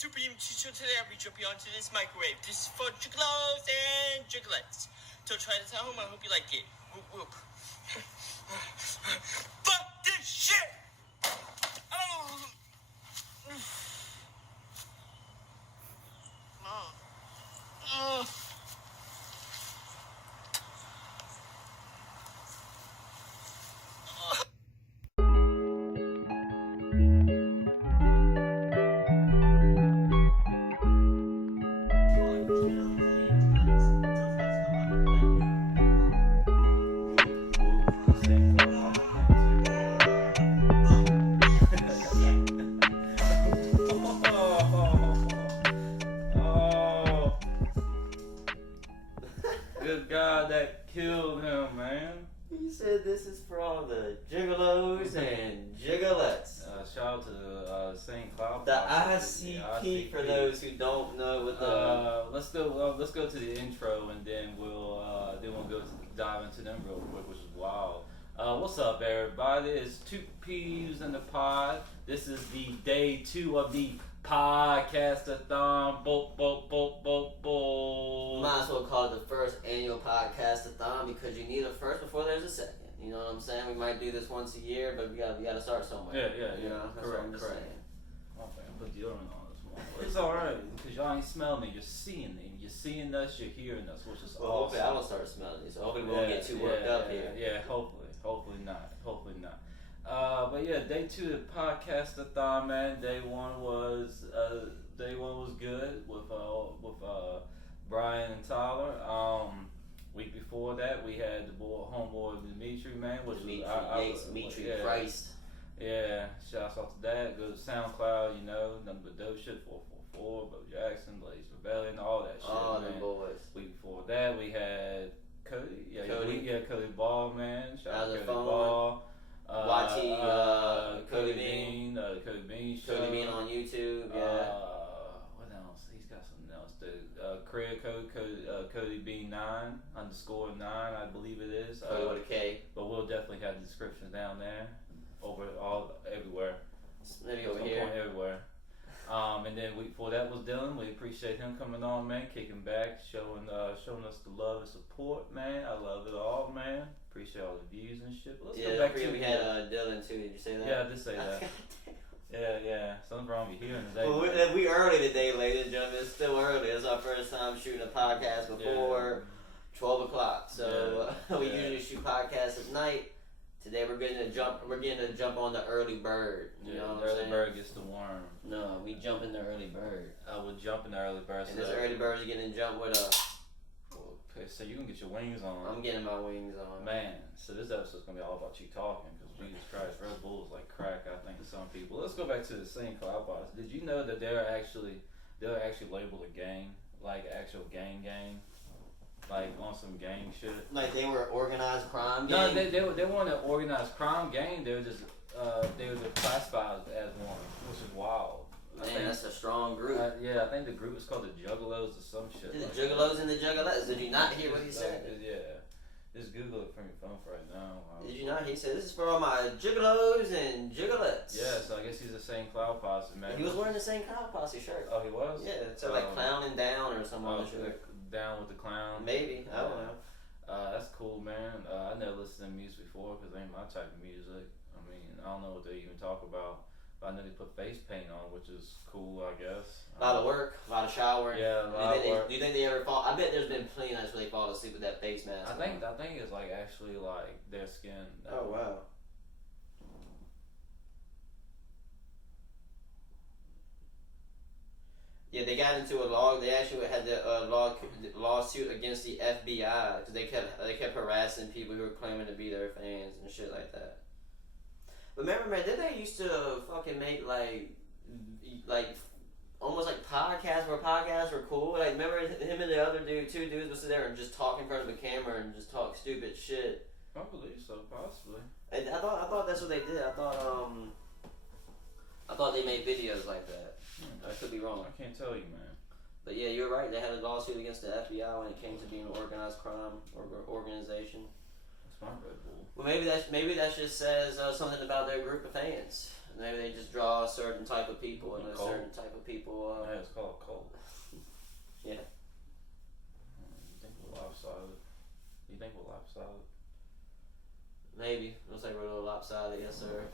Super Teacher. Today I'll be jumping onto this microwave. This is for jiggalos and jiggalettes. Don't try this at home. I hope you like it. Whoop whoop. Fuck this shit! Oh. Good God, that killed him, man. You said this is for all the giggalos and jiggalettes. Shout out to the St. Cloud. The ICP, for those who don't know what the. Let's go to the intro and then we'll go dive into them real quick, which is wild. What's up, everybody? It's Two Peas in the Pod. This is the day 2 of the podcast-a-thon. Might as well call it the first annual podcast-a-thon because you need a first before there's a second. You know what I'm saying? We might do this once a year, but we gotta start somewhere. Yeah. You know, that's correct, what I'm just correct. saying. Oh, man, I put deodorant on this morning. It's alright, because y'all ain't smelling me. You're seeing me. You're seeing us, you're hearing us, which is Well, awesome. hopefully I don't start smelling you, so hopefully we won't get too worked up here. Yeah, hopefully not. But yeah, day 2 of the podcast-a-thon, man. Day 1 was good with Brian and Tyler. Week before that, we had the homeboy Dimitri, man, which Dimitri Christ. Yeah, shouts out to that. Go to SoundCloud, you know, nothing but dope shit. 444, Bo Jackson, Blaze Rebellion, all that shit. All man. them boys. Week before that, we had Cody. Cody Ball, man. Shout out to Cody phone. Ball. Cody Bean. Cody Bean show. Cody Bean on YouTube. Yeah. What else? He's got something else. Career code Cody Bean 9_9, I believe it is. Cody with a K. But we'll definitely have the descriptions down there, everywhere. Maybe over here. Everywhere. And then week before that was Dylan. We appreciate him coming on, man, kicking back, showing us the love and support, man. I love it all, man. Appreciate all the views and shit. But let's go back to we had Dylan too. Did you say that? Yeah, I did say that. Yeah. Something's wrong with you hearing today. Well, we early today, ladies and gentlemen. It's still early. It's our first time shooting a podcast before 12 o'clock. So we usually shoot podcasts at night. Today we're getting to jump on the early bird. You know what I'm saying? The early bird gets the worm. No, we jump in the early bird. I would jump in the early bird. And this early bird is getting jumped with a. Okay, so you can get your wings on. I'm getting my wings on. Man, so this episode's gonna be all about you talking, because Jesus Christ, Red Bull is like crack, I think, to some people. Let's go back to the St. Cloud bots. Did you know that they're actually labeled a gang, like actual gang, like on some gang shit? Like they were organized crime No, gang? they weren't an organized crime gang. They were just classified as one, which is wild. Man, that's a strong group. I think the group is called the Juggalos or some shit. The Juggalos and the Juggalettes. Did you not hear what he said? Yeah. Just Google it from your phone for right now. Did you not? He said, "This is for all my Juggalos and Juggalettes." Yeah, so I guess he's the same Cloud Posse, man. He was wearing the same Cloud Posse shirt. Oh, he was? Yeah, so like clowning down or something. Down with the clown. Maybe, I don't know. That's cool, man. I never listened to music before because it ain't my type of music. I mean, I don't know what they even talk about. But I know they put face paint on, which is cool, I guess. A lot of work, a lot of showering. Yeah, a lot of work. Do you think they ever fall? I bet there's been plenty nights where they fall asleep with that face mask. I think it's like actually like their skin. Oh wow. Yeah, they got into a law. They actually had the lawsuit against the FBI because they kept harassing people who were claiming to be their fans and shit like that. But remember, man, didn't they used to fucking make like almost like podcasts where podcasts were cool? Like, remember him and the other two dudes would sit there and just talk in front of a camera and just talk stupid shit. I believe so, possibly. And I thought that's what they did. I thought they made videos like that. I could be wrong. I can't tell you, man. But yeah, you're right. They had a lawsuit against the FBI when it came to being an organized crime organization. That's my Red Bull. Well, maybe that just says something about their group of fans. Maybe they just draw a certain type of people and a Cult. certain type of people. Yeah, it's called a cult. Yeah. You think we're lopsided? You think we're lopsided? Maybe. Looks like we're a little lopsided, yes sir.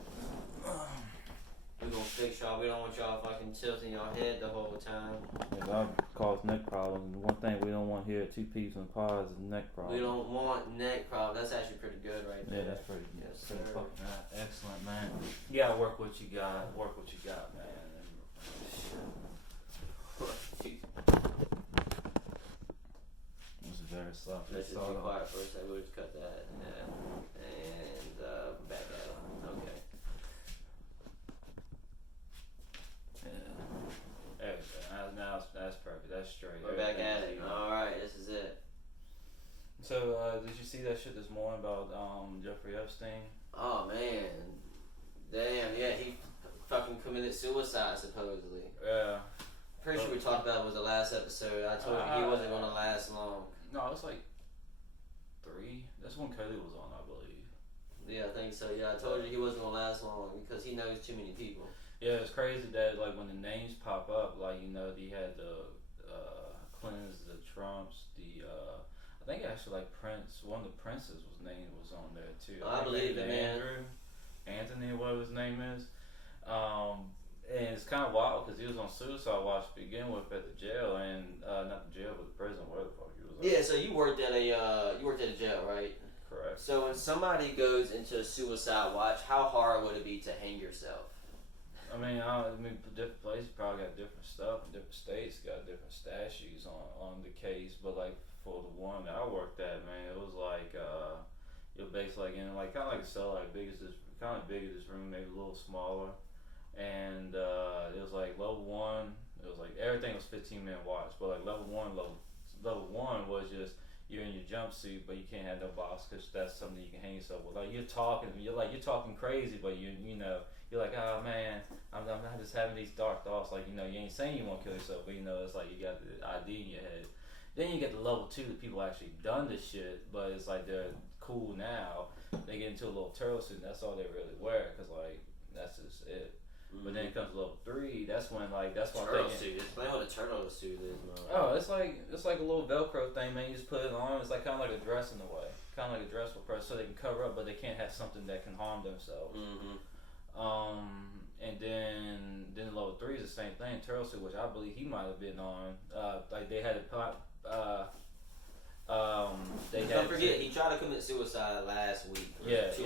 We're gonna fix y'all. We don't want y'all fucking tilting your head the whole time. Yeah, that'll cause neck problems. And one thing we don't want here at 2 Peeps and Pods is neck problems. We don't want neck problems. That's actually pretty good right there. Yeah, that's pretty good. Yes, Pretty sir. fucking excellent, man. You gotta work what you got. Work what you got, man. Shit. This is very sloppy. Let's just be quiet for a second. We'll just cut that. Yeah. And back at it. Okay. Yeah. Everything. Now that's perfect. That's straight. We're back at it. Everything's even. Alright, this is it. So, did you see that shit this morning about Jeffrey Epstein? Oh man. Damn, yeah, he fucking committed suicide supposedly. Yeah. Pretty sure we talked about it was the last episode. I told you he wasn't gonna last long. No, it's like 3. That's when Kelly was on, I believe. Yeah, I think so. Yeah, I told you he wasn't gonna last long because he knows too many people. Yeah, it's crazy that like when the names pop up, like he had the Clintons, the Trumps, I think actually like Prince, one of the princes was on there too. I believe it, man. Anthony, whatever his name is. And it's kind of wild because he was on suicide watch to begin with at the jail, and not the jail, but the prison, where the fuck he was at. Yeah, so you worked at a jail, right? Correct. So when somebody goes into a suicide watch, how hard would it be to hang yourself? I mean, different places probably got different stuff, and different states got different statutes on the case. But like for the one that I worked at, man, it was like you're basically like in like kind of like a cell, like big as this room, maybe a little smaller, and it was like level 1. It was like everything was 15-minute watch, but like level one was just you're in your jumpsuit, but you can't have no box because that's something you can hang yourself with. Like you're talking crazy, but you know. You're like, oh man, I'm just having these dark thoughts. Like, you ain't saying you want to kill yourself, but it's like you got the idea in your head. Then you get to level 2, that people actually done this shit, but it's like they're cool now. They get into a little turtle suit, and that's all they really wear, cause like that's just it. Mm-hmm. But then it comes to level 3. That's when turtle suit. Explain what a turtle suit is, man. Oh, it's like a little Velcro thing, man. You just put it on. It's like kind of like a dress in a way, kind of like a dress for person, so they can cover up, but they can't have something that can harm themselves. Mm-hmm. And then level 3 is the same thing, turtle suit, which I believe he might have been on. Like they had a Don't forget, he tried to commit suicide last week. Yeah. So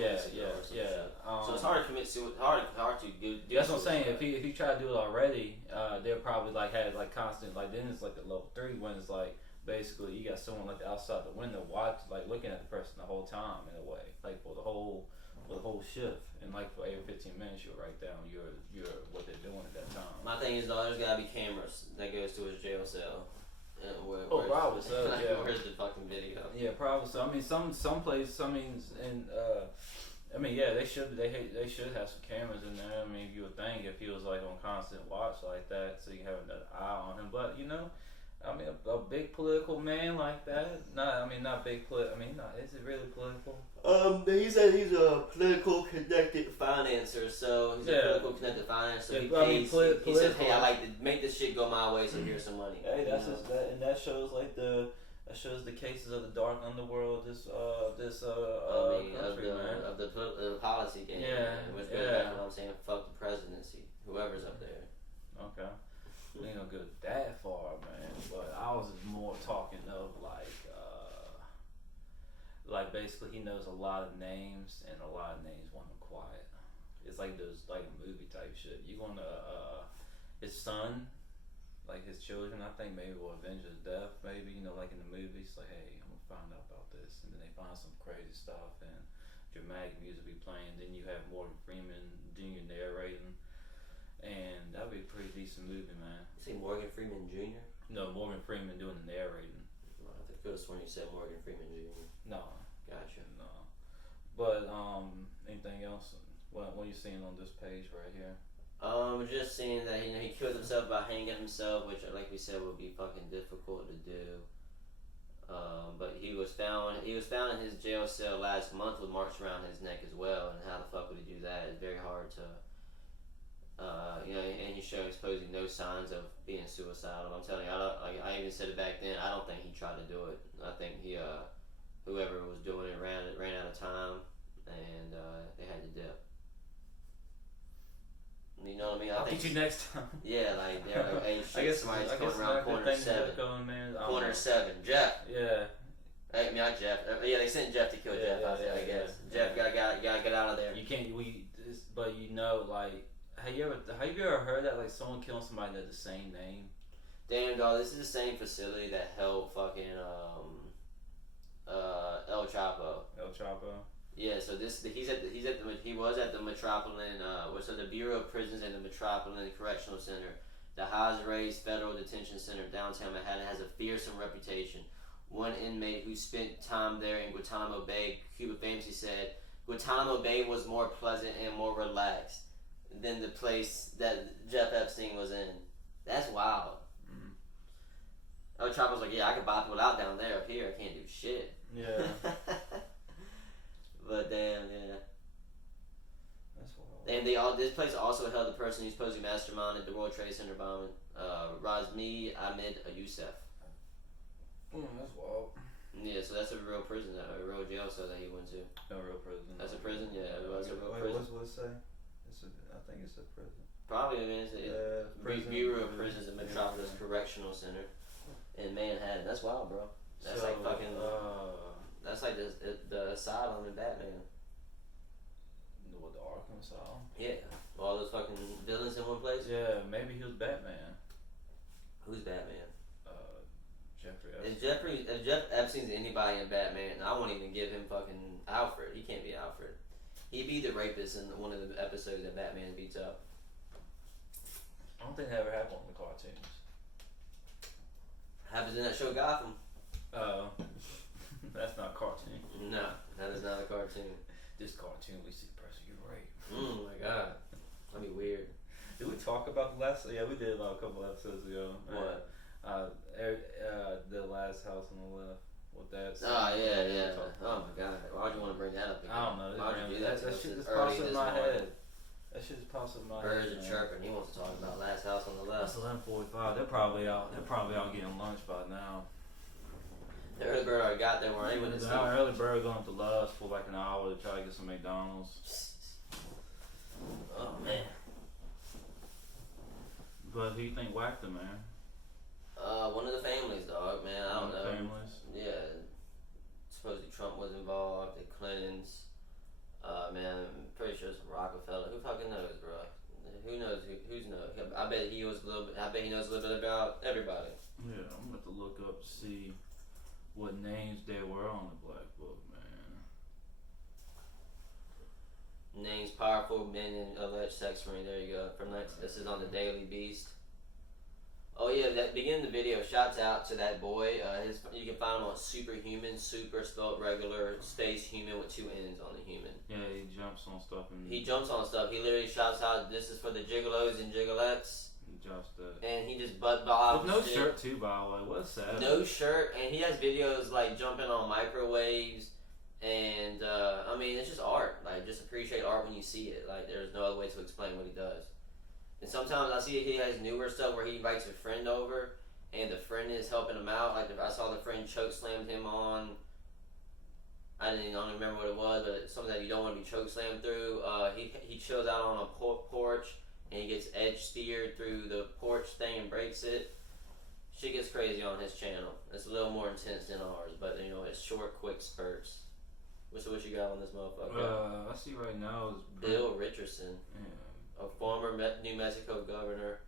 it's hard to commit suicide. Hard to do. That's what I'm saying. If he tried to do it already, they'll probably like had like constant like. Then it's like the level 3 when it's like basically you got someone like outside the window like looking at the person the whole time in a way, like for the whole shift, and like for every 15 minutes you'll write down your what they're doing at that time. My thing is though, there's gotta be cameras that goes to his jail cell. Probably so. Yeah. Where's the fucking video? Yeah, probably so. I mean, some places. I mean, they should have some cameras in there. I mean, you would think if he was like on constant watch like that, so you have another eye on him. But I mean, a big political man like that. Not big political. I mean, is it really political? He said he's a political connected financer, so he's a political connected financer. So he said, "Hey, I like to make this shit go my way, so here's some money." Hey, that's just that, and that shows like the cases of the dark underworld. Of the policy game. Yeah, which goes back to what I'm saying. Fuck the presidency, whoever's up there. Okay. We ain't gonna go that far, man. But I was more talking of like basically he knows a lot of names, and a lot of names want him quiet. It's like those like movie type shit. You gonna his son, like his children, I think maybe will avenge his death. Maybe like in the movies, like hey, I'm gonna find out about this, and then they find some crazy stuff and dramatic music be playing. Then you have Morgan Freeman Jr. narrating. And that would be a pretty decent movie, man. You say Morgan Freeman Jr.? No, Morgan Freeman doing the narrating. Well, I could have sworn you said Morgan Freeman Jr. No. Gotcha. No. But, anything else? What are you seeing on this page right here? Just seeing that he killed himself by hanging himself, which, like we said, would be fucking difficult to do. But he was found in his jail cell last month with marks around his neck as well. And how the fuck would he do that? It's very hard to And he showed supposedly no signs of being suicidal. I'm telling you, I even said it back then. I don't think he tried to do it. I think whoever was doing it ran out of time, and they had to dip. You know what I mean? I'll get you next time. Yeah, like they're like, hey, shit, I guess somebody's I coming guess around corner 7. Going, man. Corner 7, Jeff. Yeah. Hey, not Jeff. Yeah, they sent Jeff to kill Jeff. I guess. Jeff, gotta get out of there. You can't. But you know, like, have you ever heard that like someone killing somebody that's the same name? Damn, dog. This is the same facility that held fucking El Chapo. El Chapo. Yeah, so he was at the Metropolitan, the Bureau of Prisons and the Metropolitan Correctional Center. The highest raised federal detention center downtown Manhattan has a fearsome reputation. One inmate who spent time there in Guantanamo Bay, Cuba famously said, Guantanamo Bay was more pleasant and more relaxed than the place that Jeff Epstein was in. That's wild. El Chapo's like, yeah, I could buy people out down there. Up here, I can't do shit. Yeah. But damn, yeah. That's wild. And this place also held the person who supposedly masterminded the World Trade Center bombing, Razmi Ahmed Youssef. That's wild. Yeah, so that's a real prison, a real jail cell that he went to. No, real prison. That's a prison? Yeah, it was a real Wait, prison. what's it say? I think it's a prison. Probably, I mean, it's Bureau of Prisons and Metropolis Correctional Center in Manhattan. That's wild, bro. That's like fucking. That's like the asylum in Batman. What, the Arkham Asylum? Yeah, all those fucking villains in one place. Yeah, maybe he was Batman. Who's Batman? Jeffrey Epstein. If Jeff Epstein's anybody in Batman, I won't even give him fucking Alfred. He can't be Alfred. He'd be the rapist in one of the episodes that Batman beats up. I don't think that ever happened in the cartoons. Happens in that show Gotham. That's not a cartoon. No, that is not a cartoon. This cartoon, we see the person get raped. Oh my god. That'd be weird. Did we talk about the last? Yeah, we did about a couple episodes ago. What? The last house on the left. With that. Oh yeah. Oh my god. Why'd you want to bring that up again? I don't know. Why'd you do that? That shit just pops in my head. That shit just pops in my head. Birds are chirping. He wants to talk about last house on the left. That's 11:45. They're probably out getting lunch by now. The early bird already got there. We're able to see. The early bird going to Love's for like an hour to try to get some McDonald's. Oh man. But who you think whacked him, man? One of the families, dog, man. I don't know. Families? Yeah. Supposedly Trump was involved, the Clintons. Man, I'm pretty sure it's Rockefeller. Who fucking knows, bro? Who knows? Who's knows? I bet he knows a little bit about everybody. Yeah, I'm gonna have to look up to see what names there were on the Black Book, man. Names powerful men in alleged sex ring. There you go. This is on the Daily Beast. Oh yeah, that beginning of the video. Shouts out to that boy. You can find him on Superhuman. Super spelled regular, space human with 2 N's on the human. Yeah, he jumps on stuff and he jumps on stuff. He literally shouts out, "This is for the gigolos and gigolettes." He jumps that. And he just butt bobs. With no shirt too, by the way. What's sad? No shirt, and he has videos like jumping on microwaves. And I mean, it's just art. Like, just appreciate art when you see it. Like, there's no other way to explain what he does. And sometimes I see he has newer stuff where he invites a friend over, and the friend is helping him out. Like, I saw the friend choke slammed him on. I don't even remember what it was, but it's something that you don't want to be choke slammed through. He chills out on a porch, and he gets edge steered through the porch thing and breaks it. Shit gets crazy on his channel. It's a little more intense than ours, but you know, it's short, quick spurts. What you got on this motherfucker? I see right now is Bill Richardson, yeah. a former New Mexico governor.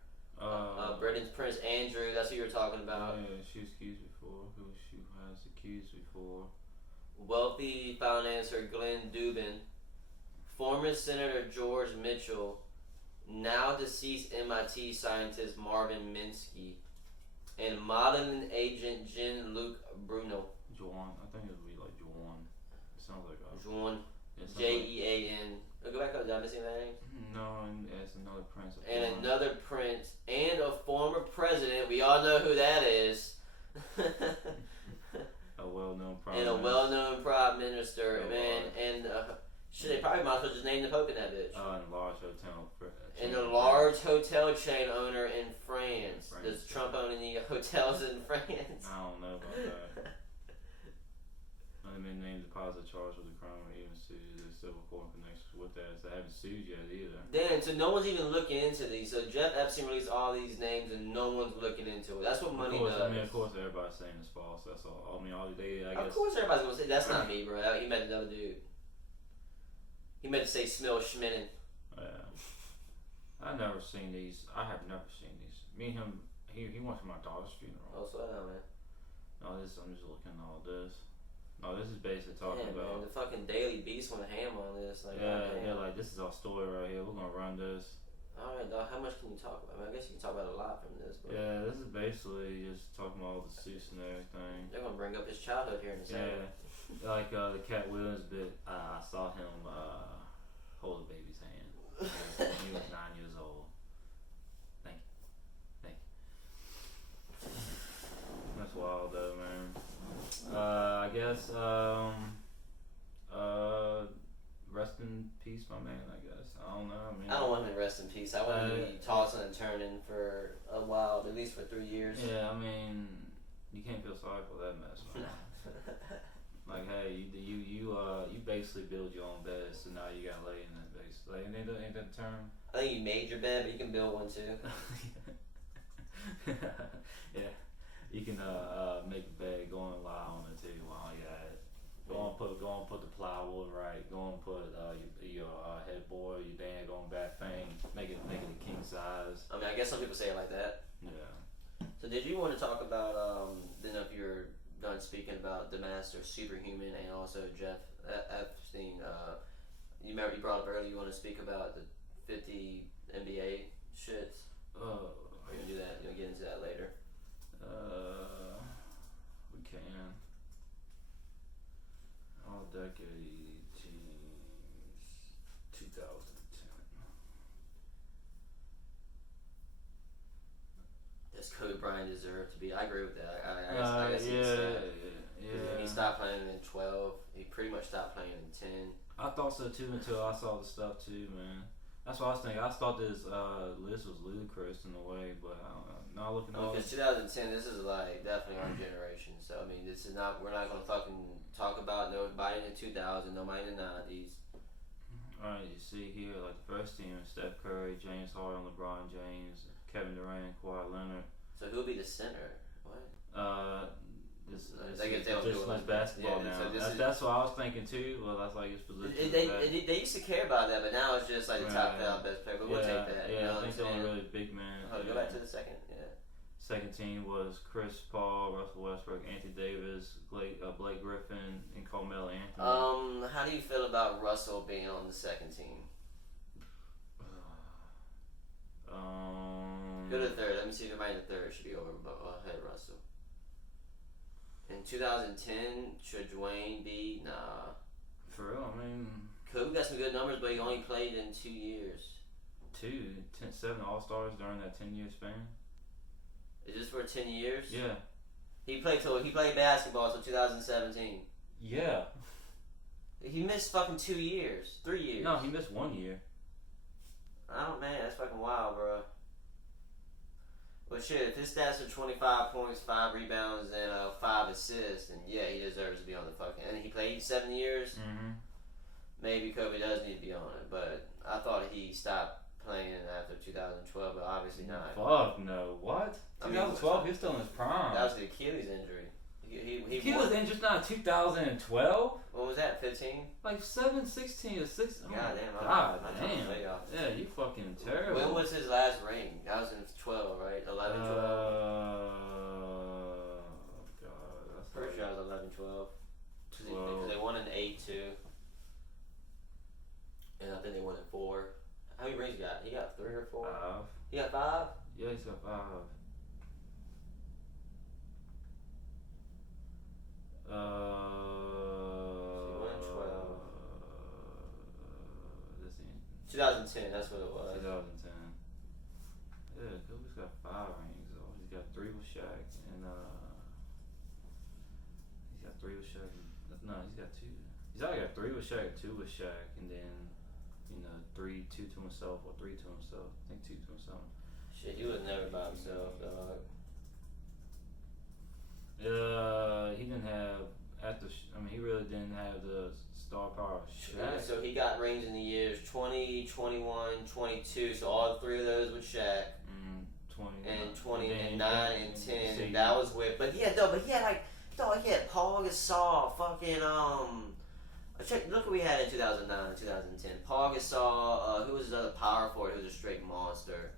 Britain's Prince Andrew, that's who you were talking about. Yeah, she was accused before. Who she has accused before? Wealthy financier Glenn Dubin, former Senator George Mitchell, now deceased MIT scientist Marvin Minsky, and modeling agent Jean-Luc Bruno. Juan, I think it would be like Juan. It sounds like Juan, Jean. Go back up, did I miss anything? No, and it's another prince. And another prince, and a former president. We all know who that is. A well-known prime and minister. A well-known prime minister, Oh, man. And shit, they probably might as well just name the Pope in that bitch. And large hotel And a large hotel chain owner in France. Does Trump own any hotels in France? I don't know about that. I've been named deposit charged with a crime or even sued. There's civil court connections with that. So I haven't sued yet either. Damn, so no one's even looking into these. So Jeff Epstein released all these names and no one's looking into it. That's what money does. I mean, of course, everybody's saying it's false. That's all. I mean, all they, I guess. Of course, everybody's gonna say that's not me, bro. He meant another dude. He meant to say Smil Schminin. Yeah. I've never seen these. I have never seen these. Me and him, he went to my daughter's funeral. Oh, slow down, man. No, I'm just looking at all this. No, this is basically talking about. Man, the fucking Daily Beast went ham on this. Like, like this is our story right here. We're gonna run this. Alright, dog, how much can you talk about? I mean, I guess you can talk about a lot from this. But Yeah, this is basically just talking about all the suits and everything. they're gonna bring up his childhood here in a second. Yeah, like the Cat Williams bit. I saw him hold a baby's hand. He was 9 years old. Thank you. That's wild though, man. I guess rest in peace, my man. I guess I don't know. I mean, I don't want him to rest in peace. I want him to be tossing and turning for a while, at least for 3 years. Yeah, I mean, you can't feel sorry for that mess, man. Like, hey, you basically build your own bed, so now you gotta lay in that base. Like, ain't that the term? I think you made your bed, but you can build one too. Yeah, you can make a bed, go and lie on it too while you at it. Go and put the plywood right. Go and put your headboard, your dang going back thing. Make it a king size. I mean, I guess some people say it like that. Yeah. So did you want to talk about then if you're done speaking about the Master Superhuman and also Jeff Epstein? You remember you brought up earlier. You want to speak about the 50 NBA shits? We're gonna do that. You'll get into that later. We can. All decade teams, 2010. Does Kobe Bryant deserve to be? I agree with that. I guess he stopped playing in 12. He pretty much stopped playing in 10. I thought so too until I saw the stuff too, man. That's what I was thinking. I thought this list was ludicrous in a way, but I don't know. Now looking at all because 2010, this is like definitely our generation. So I mean, this is not. We're not gonna fucking talk about nobody in the 2000, nobody in the 90s. Alright, you see here like the first team: Steph Curry, James Harden, LeBron James, Kevin Durant, Kawhi Leonard. So who'll be the center? What? This Yeah, basketball now. so That's what I was thinking too. Well, that's like his position. They used to care about that, but now it's just like the top best player. But we'll take that. Yeah, you know I think the only really big man. Go back to the second. Yeah. Second team was Chris Paul, Russell Westbrook, Anthony Davis, Blake Griffin, and Carmelo Anthony. How do you feel about Russell being on the second team? Go to the third. Let me see if anybody in the third should be over ahead of Russell. In 2010, should Dwayne be? Nah. For real, I mean... Kobe got some good numbers, but he only played in 2 years. 7 All-Stars during that 10-year span? Is this for 10 years? Yeah. He played basketball till 2017. Yeah. He missed fucking 2 years. 3 years. No, he missed 1 year. Man, that's fucking wild, bro. Well, shit, if his stats are 25 points, 5 rebounds, and 5 assists, then yeah, he deserves to be on the fucking... And he played 7 years? Mm-hmm. Maybe Kobe does need to be on it, but I thought he stopped playing after 2012, but obviously not. Fuck no. What? 2012? He was still in his prime. That was the Achilles injury. He was injured not 2012? What was that, 15? Like 7, 16 or 6. Oh God damn. damn. Yeah, you fucking terrible. When was his last ring? That was in 12, right? 11, 12? God. That's Pretty sure I was 11, 12. Because they won in 8, too. And I think they won in 4. How many rings he got? He got 3 or 4? 5. He got 5? Yeah, he's got 5. So he won in 12. 2010, that's what it was. 2010. Yeah, Kobe's got 5 rings though. He's got 3 with Shaq and he's got 3 with Shaq. No, he's got 2. He's already got 3 with Shaq, 2 with Shaq, and then 3-2 to himself or 3 to himself. I think 2 to himself. Shit, he was never by himself, dog. He didn't have he really didn't have the star power of Shaq. So he got rings in the years 20, 21, 22. So all three of those with Shaq. 20 and 9 and 10. That was with. But he had he had Paul Gasol, fucking look what we had in 2009 and 2010. Paul Gasol, who was his other power forward who was a straight monster.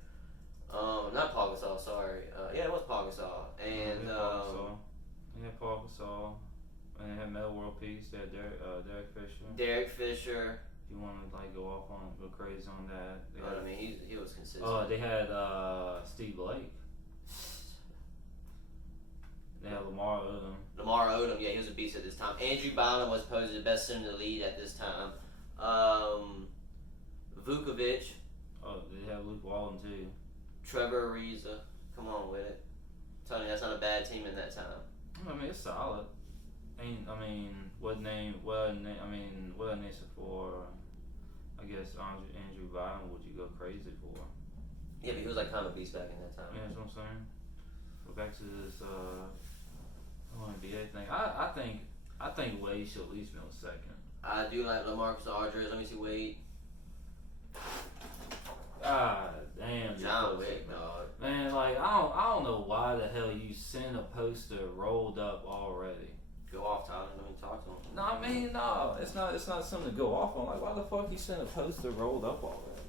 Not Paul Gasol, sorry. Yeah, it was Paul Gasol. And They had Paul Gasol. And they had Mel World Peace. They had Derek Fisher. Derek Fisher. If you want to go crazy on that. I mean, he was consistent. Oh, they had Steve Blake. They had Lamar Odom. Yeah, he was a beast at this time. Andrew Bynum was supposed to be the best center in the league at this time. Vukovic. Oh, they had Luke Walton too. Trevor Ariza. Come on with it. Tony, that's not a bad team in that time. I mean, it's solid. What name for? I guess Andrew Bynum would you go crazy for? Yeah, but he was like kind of a beast back in that time. Yeah, that's what I'm saying. Go back to this NBA thing. I think Wade should at least be on second. I do like LaMarcus Aldridge. Let me see Wade. Ah, damn. John Wick, dog. Man, like I don't know why the hell you sent a poster rolled up already. Go off, Tyler. Let me talk to him. No, it's not something to go off on. Like, why the fuck you sent a poster rolled up already?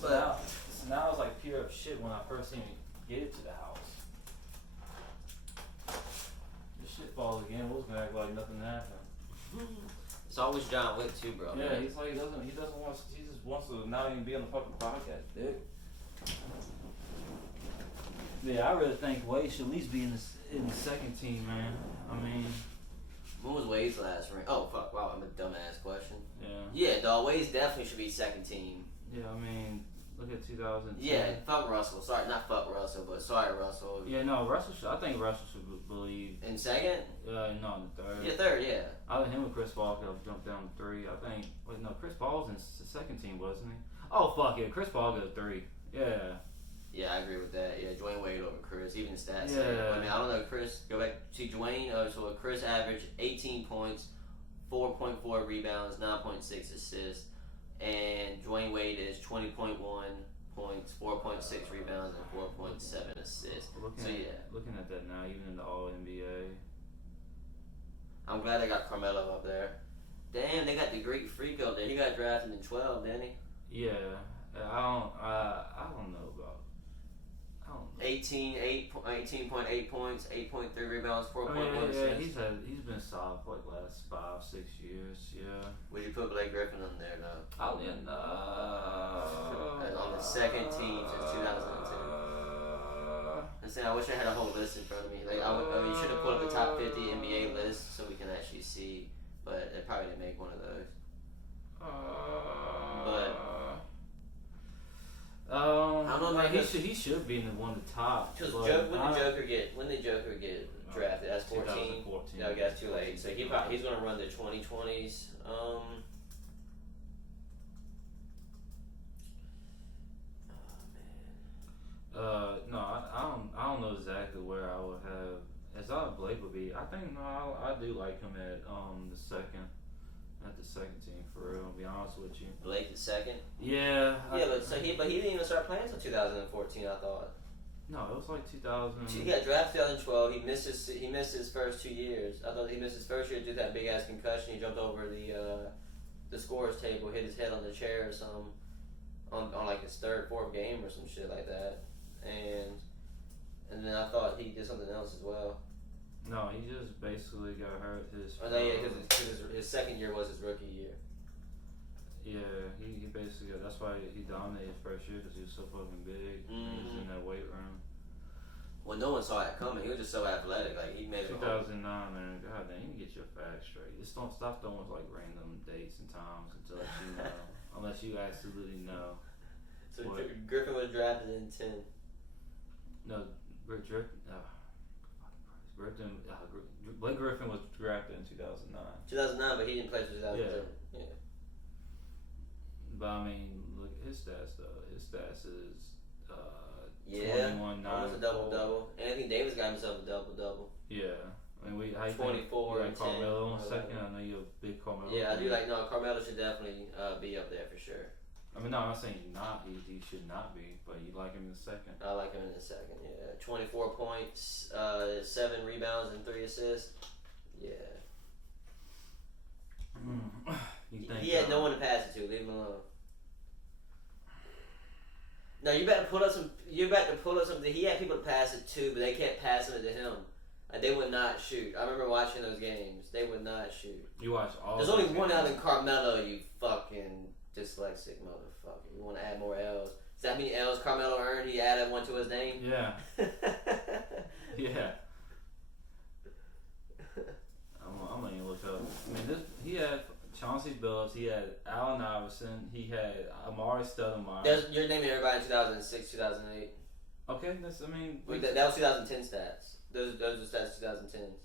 So now it's like pure up shit when I first seen it get it to the house. The shit falls again. We'll act like nothing happened. It's always John Wick too, bro. Yeah, man. he's like he just wants to not even be on the fucking podcast, dude. Yeah, I really think Wade should at least be in the second team, man. When was Wade's last ring? Oh fuck! Wow, I'm a dumbass question. Yeah. Yeah, dog. Wade's definitely should be second team. Yeah, look at 2010. Yeah, fuck Russell. Sorry, not fuck Russell, but sorry Russell. Yeah, no, I think Russell should believe. In second? No, in the third. Yeah, third. Yeah. I think him and Chris Paul could have jumped down to 3. I think. Wait, no, Chris Paul's in the second team, wasn't he? Oh fuck yeah, Chris Paul goes 3. Yeah. Yeah, I agree with that. Yeah, Dwayne Wade over Chris, even the stats. Yeah. I don't know Chris. Go back to Dwayne. So Chris averaged 18 points, 4.4 rebounds, 9.6 assists, and Dwayne Wade is 20.1 points, 4.6 rebounds, and 4.7 assists. Looking at that now, even in the All NBA. I'm glad they got Carmelo up there. Damn, they got the Greek Freak up there. He got drafted in 12, didn't he? Yeah, I don't know about. 18.8 points, 8.3 rebounds, 4.1 yeah, assists. he's been solid for like last 5-6 years. Yeah. Would you put Blake Griffin on there though? Oh yeah, no. On the second team since 2002. I'm saying I wish I had a whole list in front of me. Like you should have put up the top 50 NBA list so we can actually see, but it probably didn't make one of those. I don't know. Like he should be in one of the top. Because when did Joker get drafted? That's 14. 2014. No, that's too late. So he's gonna run the 2020s. No, I don't know exactly where I would have. As I Blake would be. I think I do like him at the second. At the second team, for real, to be honest with you. Blake the second? Yeah. He didn't even start playing until 2014, I thought. No, it was like 2000. He got drafted 2012. He missed his first 2 years. I thought he missed his first year due to that big ass concussion. He jumped over the scorer's table, hit his head on the chair or something on like his third, fourth game or some shit like that. And then I thought he did something else as well. No, he just basically got hurt because his second year was his rookie year. Yeah, he basically, that's why he dominated his first year, because he was so fucking big. Mm-hmm. He was in that weight room. Well, no one saw that coming. He was just so athletic. Like, he made 2009, man. God damn, you can get your facts straight. Just don't stop throwing like random dates and times until you know. Unless you absolutely know. So Griffin was drafted in 10. No, Blake Griffin was drafted in 2009. 2009, but he didn't play for 2010. But I mean, look at his stats though. His stats is 21, 9, almost a double. Anthony Davis got himself a double. Yeah. I mean, how you 24 think? and 10. Carmelo in second? I know you're a big Carmelo. Yeah, I do like. No, Carmelo should definitely be up there for sure. I mean, no, I'm not saying he should not be, but you like him in the second. I like him in the second. Yeah, 24 points, 7 rebounds, and 3 assists. Yeah. You think He had no one to pass it to. Leave him alone. Now you better pull up some. You better pull up something. He had people to pass it to, but they kept passing it to him. Like they would not shoot. I remember watching those games. They would not shoot. You watch all. There's only one out in Carmelo. You fucking dyslexic motherfucker. You want to add more L's? Is that how many L's Carmelo earned? He added one to his name. Yeah. Yeah. I'm gonna look up. I mean, he had Chauncey Billups, he had Allen Iverson, he had Amari Stoudemire. You're naming everybody in 2006, 2008. Okay, that's, I mean... That was 2010 stats. Those are stats 2010s.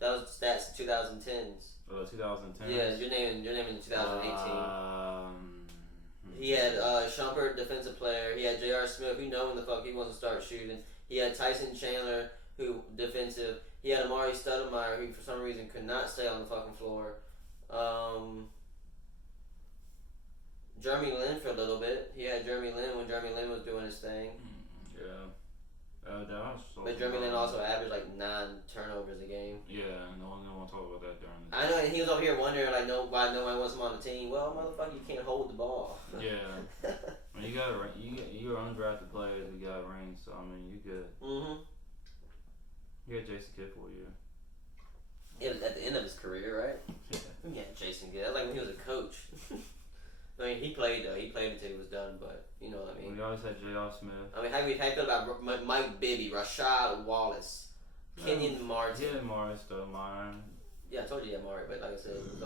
That was stats 2010s. 2010? Yeah, you're naming 2018. He had Shumpert, defensive player. He had J.R. Smith, who know when the fuck he wants to start shooting. He had Tyson Chandler, who defensive. He had Amari Stoudemire, who for some reason could not stay on the fucking floor. Jeremy Lin for a little bit. He had Jeremy Lin when Jeremy Lin was doing his thing. Yeah. But Jeremy Lin also averaged like 9 turnovers a game. Yeah, no one want to talk about that during the I know, and he was over here wondering like, why no one wants him on the team. Well, motherfucker, you can't hold the ball. Yeah. I mean, you're undrafted players who got rings, so I mean, you good. You got Jason Kidd for a year. Yeah, at the end of his career, right? Yeah, Jason Kidd. That's like when he was a coach. I mean, he played though. He played until he was done, but you know what I mean. We always had J.R. Smith. I mean, how you feel about Mike Bibby, Rashad Wallace, Kenyon Martin? Yeah, Amari Stoudemire. Yeah, I told you Amari, but like I said, there was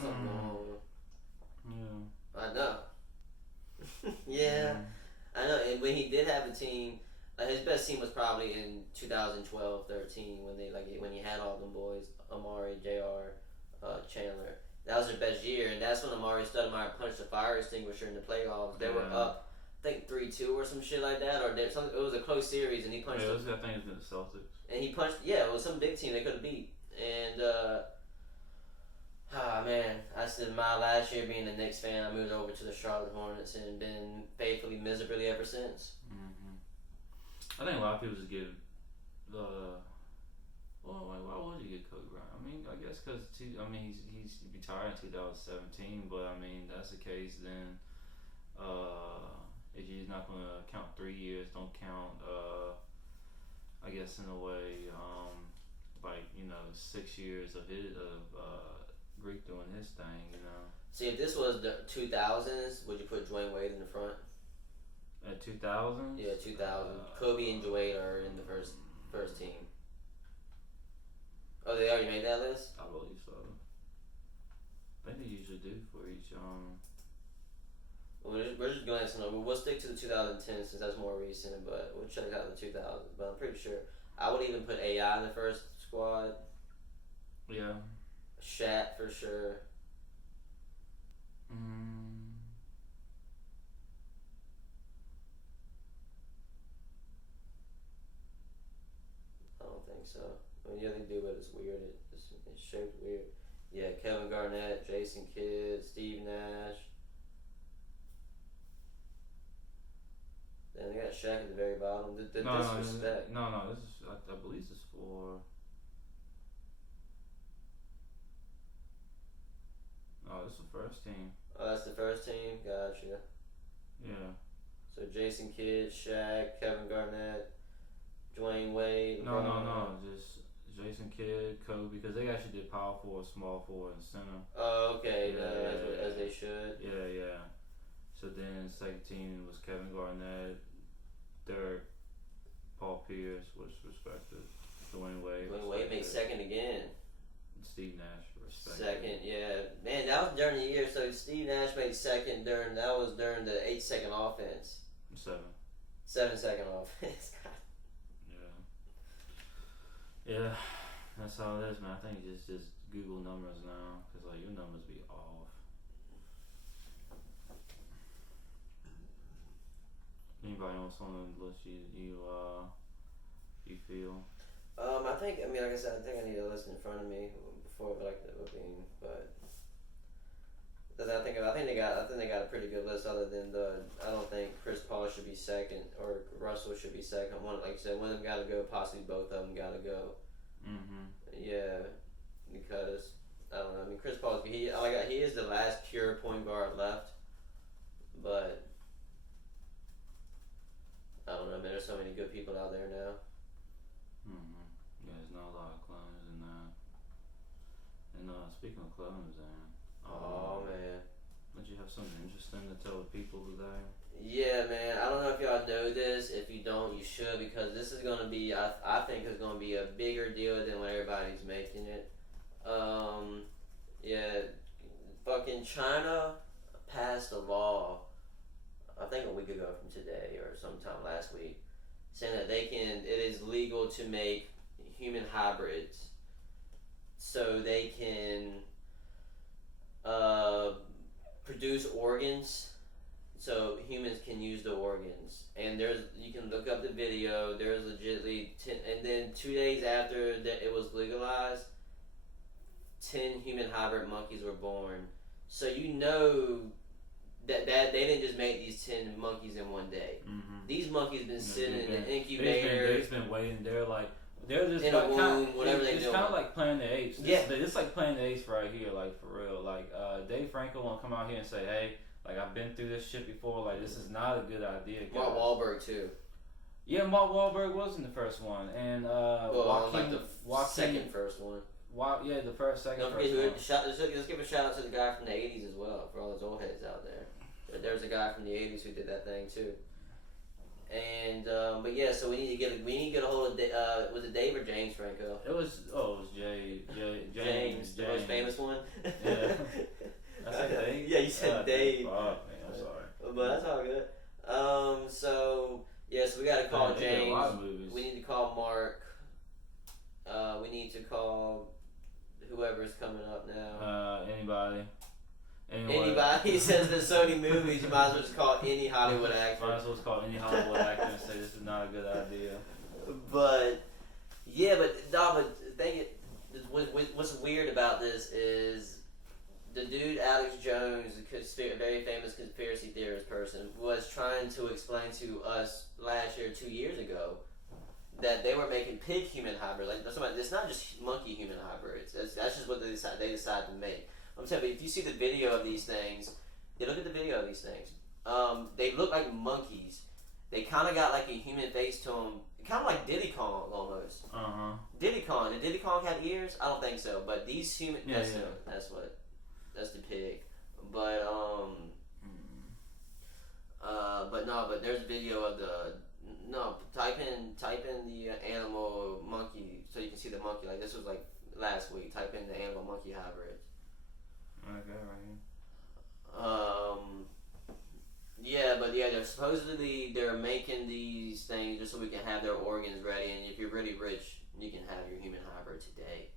something going on. Yeah. I know. Yeah, I know. And when he did have a team, his best team was probably in 2012-13 when he had all them boys, Amari, J.R., Chandler. That was their best year, and that's when Amari Stoudemire punched a fire extinguisher in the playoffs. They were up, I think 3-2 or some shit like that, or it was a close series, and he punched. Yeah, I think it was the Celtics. And he punched. Yeah, it was some big team they could have beat, and man, I said my last year being a Knicks fan, I moved over to the Charlotte Hornets and been faithfully miserably ever since. I think a lot of people just give why would you get Kobe Bryant? I mean, I guess because he's retired in 2017, but I mean that's the case. Then if you're not gonna count 3 years, don't count. I guess in a way, 6 years of Greek doing his thing. See, if this was the 2000s, would you put Dwayne Wade in the front? At 2000? Yeah, 2000. Kobe and Dwayne are in the first team. Oh, they already made that list? I believe so. I think they usually do for each. Well, we're just going to we'll stick to the 2010 since that's more recent, but we'll check out the 2000s. But I'm pretty sure I would even put AI in the first squad. Yeah. Shaq for sure. I don't think so. I mean, yeah, they do, but it's weird. It's shaped weird. Yeah, Kevin Garnett, Jason Kidd, Steve Nash. Then they got Shaq at the very bottom. Disrespect. No, this is I believe this is for. Oh, this is the first team. Oh, that's the first team. Gotcha. Yeah. So Jason Kidd, Shaq, Kevin Garnett, Dwayne Wade. No. Just Jason Kidd, Kobe, because they actually did power forward, small forward, and center. Oh, okay. Yeah, as they should. Yeah. So then second team was Kevin Garnett, third Paul Pierce, was respected. Dwayne Wade. Dwayne Wade made second again. Steve Nash respected. Second, yeah. Man, that was during the year. So Steve Nash made second during the 8-second offense. 7-second offense. Yeah, that's how it is, man. I think you just Google numbers now, because your numbers be off. Anybody else on the list you feel? Like I said, I think I need a list in front of me before like the booking, but I think they got a pretty good list. Other than I don't think Chris Paul should be second or Russell should be second. One, like you said, one of them got to go. Possibly both of them got to go. Yeah, because I don't know. I mean, Chris Paul, he is the last pure point guard left, but I don't know, man. There's so many good people out there now. Yeah, there's not a lot of clones in that. And speaking of clones, man. Don't you have something interesting to tell the people today? Yeah, man. I don't know if y'all know this. If you don't, you should, because this is gonna be. I think it's gonna be a bigger deal than what everybody's making it. Yeah, fucking China passed a law. I think a week ago from today or sometime last week, saying that it is legal to make human hybrids, so they can produce organs, so humans can use the organs. And you can look up the video. There's legitly 10, and then 2 days after it was legalized, 10 human hybrid monkeys were born. So you know that they didn't just make these 10 monkeys in one day. These monkeys been sitting in an incubator. They've been waiting. They're just in a womb, whatever they do. It's kind of like Planet of the Apes. It's like Planet of the Apes right here, like for real. Like Dave Franco won't come out here and say, "Hey, like I've been through this shit before. Like this is not a good idea." Guys. Mark Wahlberg too. Yeah, Mark Wahlberg was in the first one, and Joaquin, second first one. The second. Don't forget let's give a shout out to the guy from the '80s as well, for all those old heads out there. There's a guy from the '80s who did that thing too. And but yeah, so we need to get a hold of was it Dave or James Franco? It was James, the most famous one. Yeah, I said Dave. Yeah, you said Dave. Oh, man, I'm sorry. But that's all good. So we gotta call James. We need to call Mark. We need to call whoever's coming up now. Anybody. Anybody says the Sony movies, you might as well just call any Hollywood actor. Might as well just call any Hollywood actor and say this is not a good idea. But what's weird about this is the dude Alex Jones, a very famous conspiracy theorist person, was trying to explain to us last year, 2 years ago, that they were making pig human hybrids. Like it's not just monkey human hybrids. That's just what they decided to make. I'm saying, but if you see the video of these things, look at the video of these things. They look like monkeys. They kind of got like a human face to them, kind of like Diddy Kong almost. Diddy Kong. Did Diddy Kong have ears? I don't think so. But these human, that's the pig. But but there's a video of type in the animal monkey so you can see the monkey. Like this was like last week. Type in the animal monkey hybrid. Okay, right here. They're making these things just so we can have their organs ready, and if you're really rich, you can have your human hybrid today.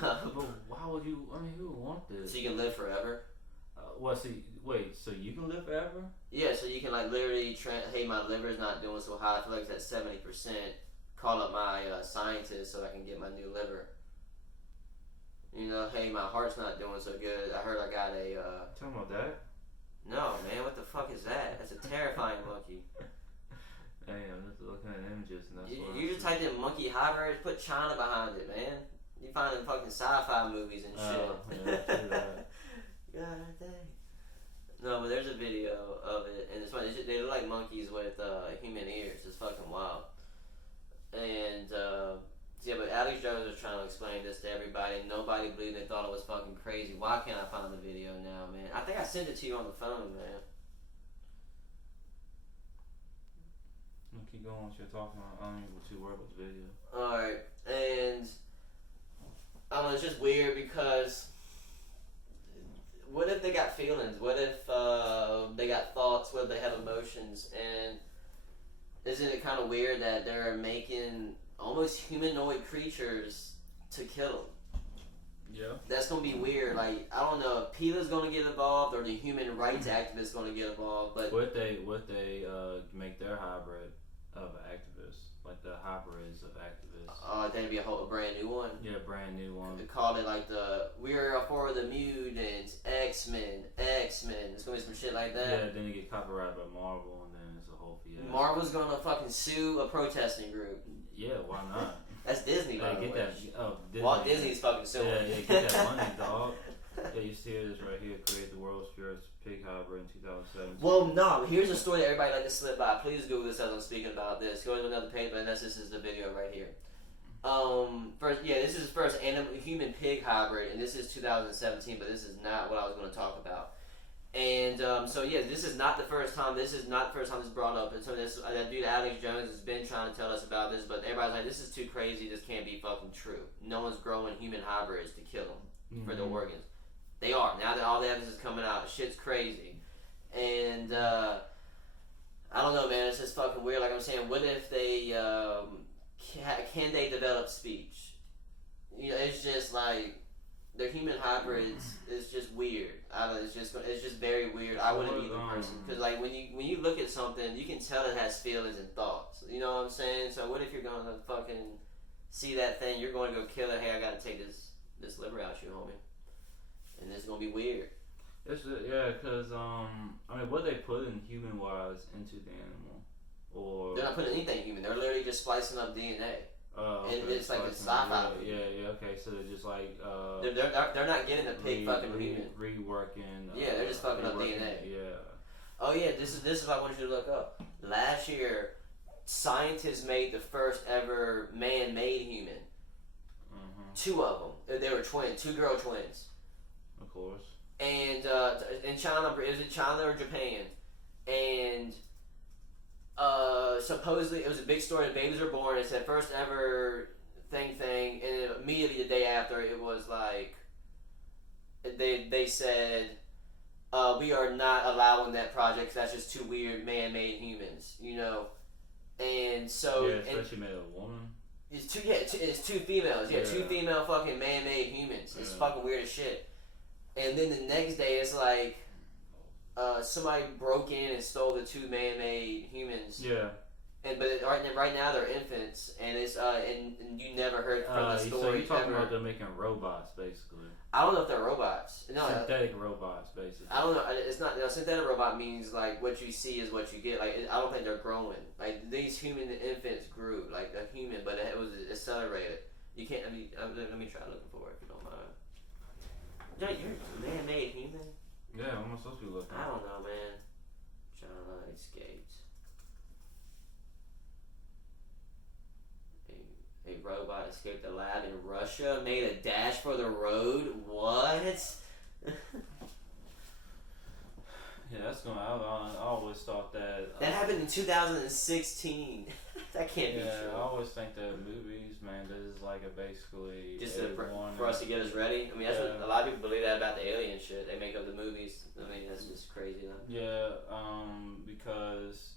But why would you? I mean, who would want this? So you can live forever. So you can live forever? Yeah, so you can like literally, hey, my liver's not doing so high. I feel like it's at 70%. Call up my scientist so I can get my new liver. You know, hey, my heart's not doing so good. I heard I got a. Talking about that? No, man, what the fuck is that? That's a terrifying monkey. Hey, I'm just looking at images and that's You just typed in monkey hybrid, put China behind it, man. You find in fucking sci-fi movies and shit. Yeah, do that. God dang. No, but there's a video of it, and it's funny. They look like monkeys with human ears. It's fucking wild. And but Alex Jones was trying to explain this to everybody, and nobody believed. They thought it was fucking crazy. Why can't I find the video now, man? I think I sent it to you on the phone, man. Keep going what you're talking about. I don't even too worried about the video. Alright, and I don't know, it's just weird because what if they got feelings? What if they got thoughts? What if they have emotions? And isn't it kind of weird that they're making almost humanoid creatures to kill them? Yeah. That's gonna be weird. Like, I don't know if PETA's gonna get involved or the human rights activists gonna get involved. But What they make their hybrid of activists, like the hybrids of activists. that'd be a brand new one. Yeah, brand new one. They called it like we're for the mutants, X-Men. It's gonna be some shit like that. Yeah, then you get copyrighted by Marvel, and then it's a whole fiasco. Marvel's gonna fucking sue a protesting group. Yeah, why not? That's Disney, by the way. Get that. Oh, Disney. Walt Disney's fucking suing. Yeah, get that money, dog. Yeah, you see this right here. Create the world's purest pig hybrid in 2017. Well, no. Here's a story that everybody like to slip by. Please Google this as I'm speaking about this. Go to another page, but unless this is the video right here. This is first human pig hybrid, and this is 2017, but this is not what I was going to talk about. And this is not the first time. This is not the first time this is brought up. And so that dude Alex Jones has been trying to tell us about this, but everybody's like, this is too crazy. This can't be fucking true. No one's growing human hybrids to kill them for their organs. They are. Now that all the evidence is coming out, shit's crazy. And I don't know, man. It's just fucking weird. Like I'm saying, what if they can they develop speech? You know, it's just like their human hybrids is just weird. I don't know. It's just very weird. I wouldn't be the person because like when you look at something, you can tell it has feelings and thoughts. You know what I'm saying? So what if you're gonna fucking see that thing? You're going to go kill it. Hey, I gotta take this liver out you, homie. And it's gonna be weird. Because I mean, what they put in human wise into the animal, or they're not putting anything human. They're literally just splicing up DNA. Okay. And it's like a sci-fi. Yeah. Okay, so they're just like they're not getting the pig fucking human. Reworking. Yeah, they're just fucking up DNA. Yeah. Oh yeah, this is what I want you to look up. Last year, scientists made the first ever man-made human. Two of them. They were twins, two girl twins. Of course. And in China, is it China or Japan? And supposedly it was a big story. The babies were born. It said first ever thing, and then immediately the day after it was like they said we are not allowing that project 'cause that's just too weird. Man-made humans, you know. And so especially made a woman. It's two females. Yeah, two female fucking man-made humans. It's fucking weird as shit. And then the next day, it's like somebody broke in and stole the two man-made humans. Yeah. But right now they're infants, and it's and you never heard from the story. So you're talking ever. about them making robots, basically. I don't know if they're robots. No, synthetic robots, basically. I don't know. It's not. Synthetic robot means like what you see is what you get. Like I don't think they're growing. Like these human infants grew like a human, but it was accelerated. You can't. Let me try looking for it if you don't mind. You're a man-made human? Yeah, what am I supposed to be looking? I don't know, man. China escaped. A robot escaped the lab in Russia, made a dash for the road. What? Yeah, that's gonna. I always thought that. That happened in 2016. That can't be true. Yeah, I always think that movies, man, this is like basically just for us to get us ready. I mean, that's what a lot of people believe that about the alien shit. They make up the movies. I mean, that's just crazy, though. Yeah, because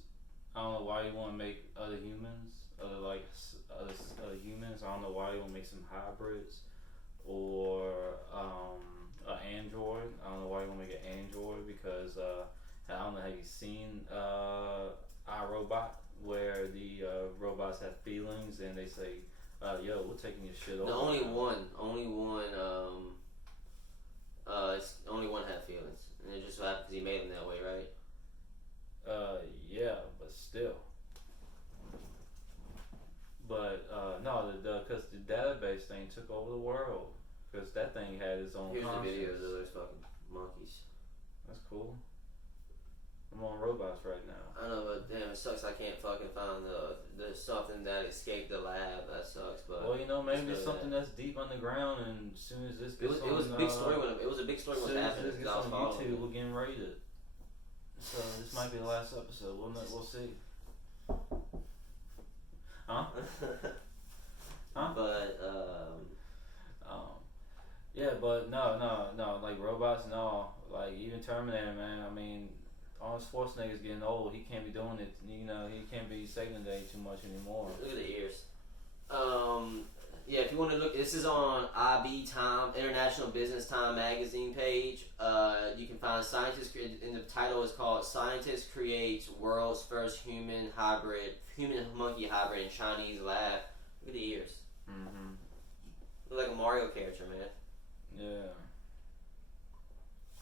I don't know why you want to make other humans, other humans. I don't know why you want to make some hybrids or an android. I don't know why you want to make an android because I don't know. Have you seen iRobot where the robots have feelings and they say, "Yo, we're taking your shit over." No, only one had feelings, and it just happened because he made them that way, right? Yeah, but still. But no, because the database thing took over the world. Because that thing had its own. Here's conscience. the videos of those fucking monkeys. That's cool. I'm on robots right now. I know, but damn, it sucks. I can't fucking find the something that escaped the lab. That sucks, but well, you know, maybe it's something that's deep underground, and as soon as this gets it was a big story when it was a big story. What's happening? As soon as this gets on YouTube, we're getting rated. So this might be the last episode. We'll see. Huh? Huh? But yeah, but no, like robots, no, like even Terminator, man. I mean, Arnold Schwarzenegger's getting old. He can't be doing it. You know, he can't be saving the day too much anymore. Look at the ears. Yeah, if you want to look, This is on IB Time, International Business Time magazine page. You can find scientists, and the title is called "Scientist Creates World's First Human Monkey Hybrid in Chinese Lab." Look at the ears. Mm-hmm. Look like a Mario character, man. Yeah.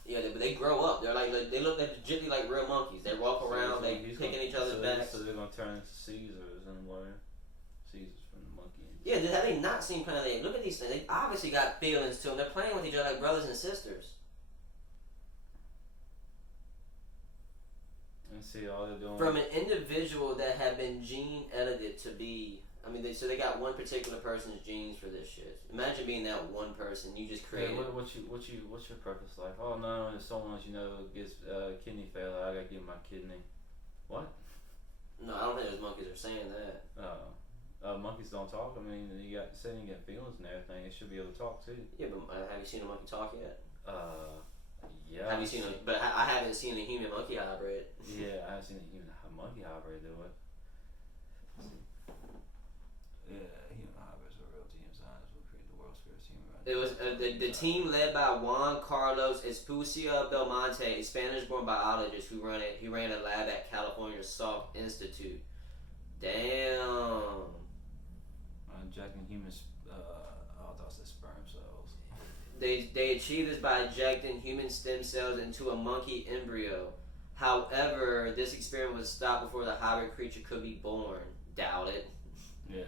Yeah, but they grow up. They're like they look legitimately like real monkeys. They walk around, they picking each other's backs. So they're gonna turn into Caesars and what? Caesars from the monkey. Yeah, dude, have they not seen Planet of the Apes? Look at these things. They obviously got feelings to them. They're playing with each other like brothers and sisters. And see, all they're doing From an individual that had been gene edited to be. I mean, so they got one particular person's genes for this shit. Imagine being that one person you just created. Yeah, what's your purpose life? Oh no, if someone gets kidney failure, I gotta give my kidney. What? No, I don't think those monkeys are saying that. Monkeys don't talk. I mean, you got saying you get feelings and everything. It should be able to talk too. Yeah, but have you seen a monkey talk yet? Yeah. Have you seen but I haven't seen a human monkey hybrid. Yeah, I haven't seen a human monkey hybrid do it. Yeah, human hybrids are real team scientists will create the world's first human. It was the team led by Juan Carlos Espucia Belmonte, a Spanish-born biologist who ran a lab at California's Salk Institute. Damn. Injecting human, I thought it said sperm cells. They achieved this by injecting human stem cells into a monkey embryo. However, this experiment was stopped before the hybrid creature could be born. Doubt it. Yeah,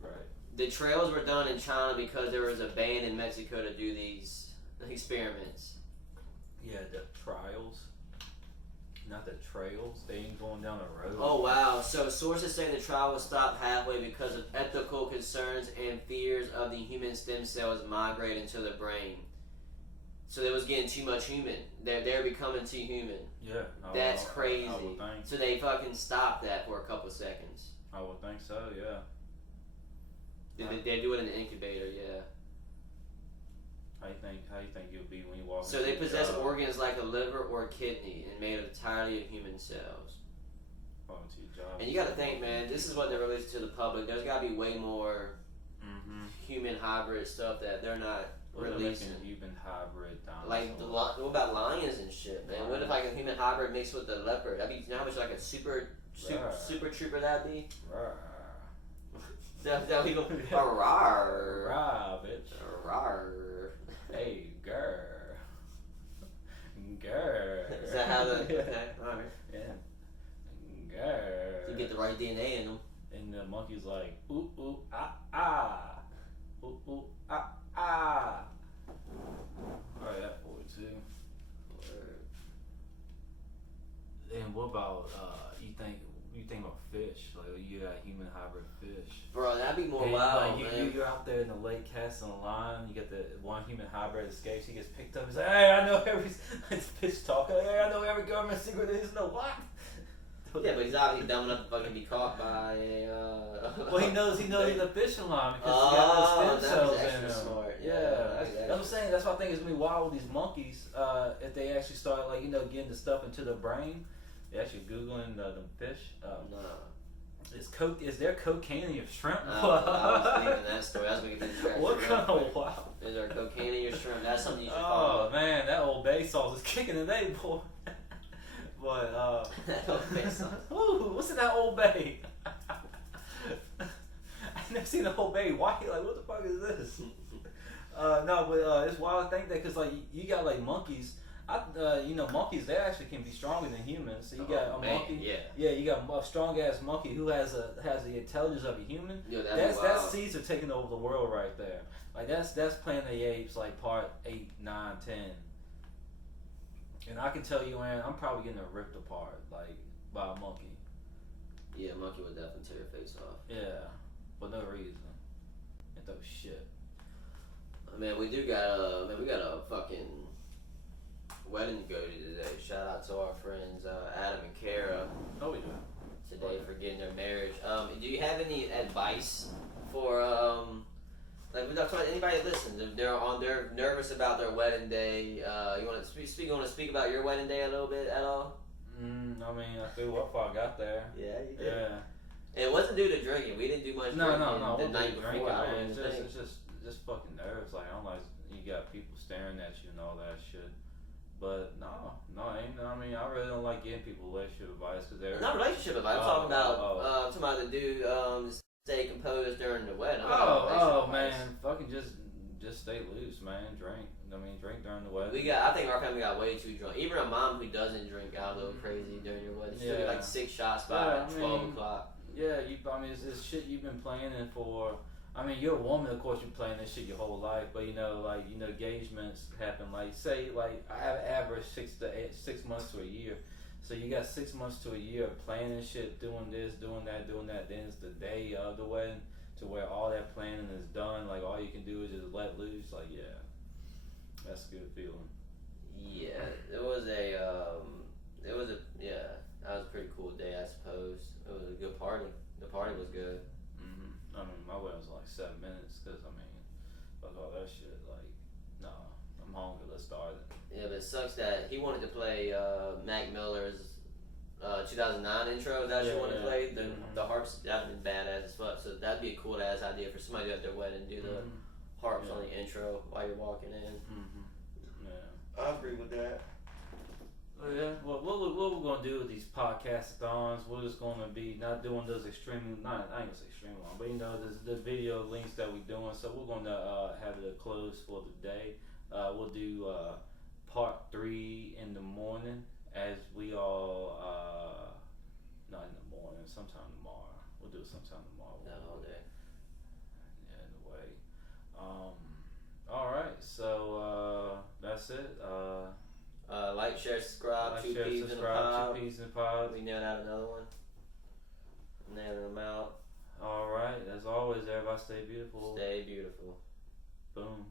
right. The trials were done in China because there was a ban in Mexico to do these experiments. Yeah, the trials. Not the trails. They ain't going down the road. Oh wow! So sources say the trial was stopped halfway because of ethical concerns and fears of the human stem cells migrating to the brain. So they was getting too much human. They're becoming too human. Yeah. That's crazy. I would think. So they fucking stopped that for a couple seconds. I would think so. Yeah. They do it in the incubator. Yeah. How you think you'll be when you walk? So they possess organs like a liver or a kidney and made entirely of human cells. And you gotta think, man, this is what they're releasing to the public. There's gotta be way more human hybrid stuff that they're not releasing. Human hybrid dinosaurs. Like, what about lions and shit, man? What if like a human hybrid mixed with a leopard? You know how much like a super trooper that'd be? That we go, rawr, rawr, bitch, rawr. Hey, girl. Is that how the? Okay, all right. Yeah. Girl. You get the right DNA in them. And the monkey's like, ooh, ooh, ah, ah. Ooh, ooh, ah, ah. Alright, that boy too. And what about, you think about fish? Like, you got human hybrid fish. Bro, that'd be more and wild, like, man. You're out there in the lake casting a line. You got the one human hybrid escapes. He gets picked up. He's like, hey, I know every fish talking. Hey, I know every government secret there is. No what? Yeah, but he's obviously dumb enough to fucking be caught by a. Well, he knows he's a fishing line because he got the stem cells in him. Smart. Yeah, that's what I'm saying. That's why I think it's gonna be wild with these monkeys. If they actually start getting the stuff into the brain. They actually googling the fish. No. Is there cocaine in your shrimp? I was thinking that story. I was gonna get this. What kind of wow? Is there cocaine in your shrimp? That's something you should follow. follow. Oh man, that old bay sauce is kicking today, boy. But that old bay sauce. Ooh, what's in that old bay? I've never seen the whole bay white. Like, what the fuck is this? No, but it's wild to think that because like you got like monkeys. Monkeys they actually can be stronger than humans. So you got a monkey. Yeah, you got a strong ass monkey who has the intelligence of a human. Yeah, that's Caesar taking over the world right there. Like that's Planet of the Apes like part 8, 9, 10. And I can tell you, man, I'm probably getting ripped apart like by a monkey. Yeah, a monkey would definitely tear your face off. Yeah, for no reason. And those shit. Man, we got a fucking wedding to go to today. Shout out to our friends Adam and Kara. Oh, we do. Today for getting their marriage. Do you have any advice for like we talked about anybody that listens? If they're nervous about their wedding day. You want to speak about your wedding day a little bit at all? I mean, I feel what I got there. Yeah, you did. Yeah. And it wasn't due to drinking. We didn't do much No. drinking the night before. Man. It's just just fucking nerves. Like, I'm like, you got people staring at you and all that shit. But no, ain't. I mean, I really don't like giving people relationship advice because they're not relationship advice. I'm talking about the dude stay composed during the wedding. Man, fucking just stay loose, man. Drink. I mean, drink during the wedding. I think our family got way too drunk. Even a mom who doesn't drink got a little crazy during your wedding. She took like 6 shots by 12 o'clock. Yeah, I mean, it's shit you've been planning for. I mean, you're a woman, of course, you're playing this shit your whole life, but engagements happen. Like, say, like, I have average 6 months to a year. So you got 6 months to a year of planning shit, doing this, doing that. Then it's the day of the wedding to where all that planning is done. Like, all you can do is just let loose. Like, yeah, that's a good feeling. Yeah, that was a pretty cool day, I suppose. It was a good party. The party was good. I mean, my wedding was like 7 minutes because, I mean, fuck all that shit. Like, nah, I'm hungry. Let's start it. Yeah, but it sucks that he wanted to play Mac Miller's 2009 intro. That you wanted to play. The harps, that'd been badass as fuck. So that'd be a cool ass idea for somebody at their wedding to do the harps on the intro while you're walking in. Yeah. I agree with that. Yeah, well, what we're gonna do with these podcast-a-thons, we're just gonna be not doing those I ain't gonna say extremely long, but the video links that we're doing. So we're gonna have it a close for the day. We'll do part 3 in the morning as we all not in the morning, sometime tomorrow. We'll do it sometime tomorrow. Not all day. Yeah, in a way. All right, so that's it. Like, share, subscribe. 2 P's in the pod. 2 P's in the pod. We nailed out another one. Nailing them out. All right. As always, everybody stay beautiful. Stay beautiful. Boom.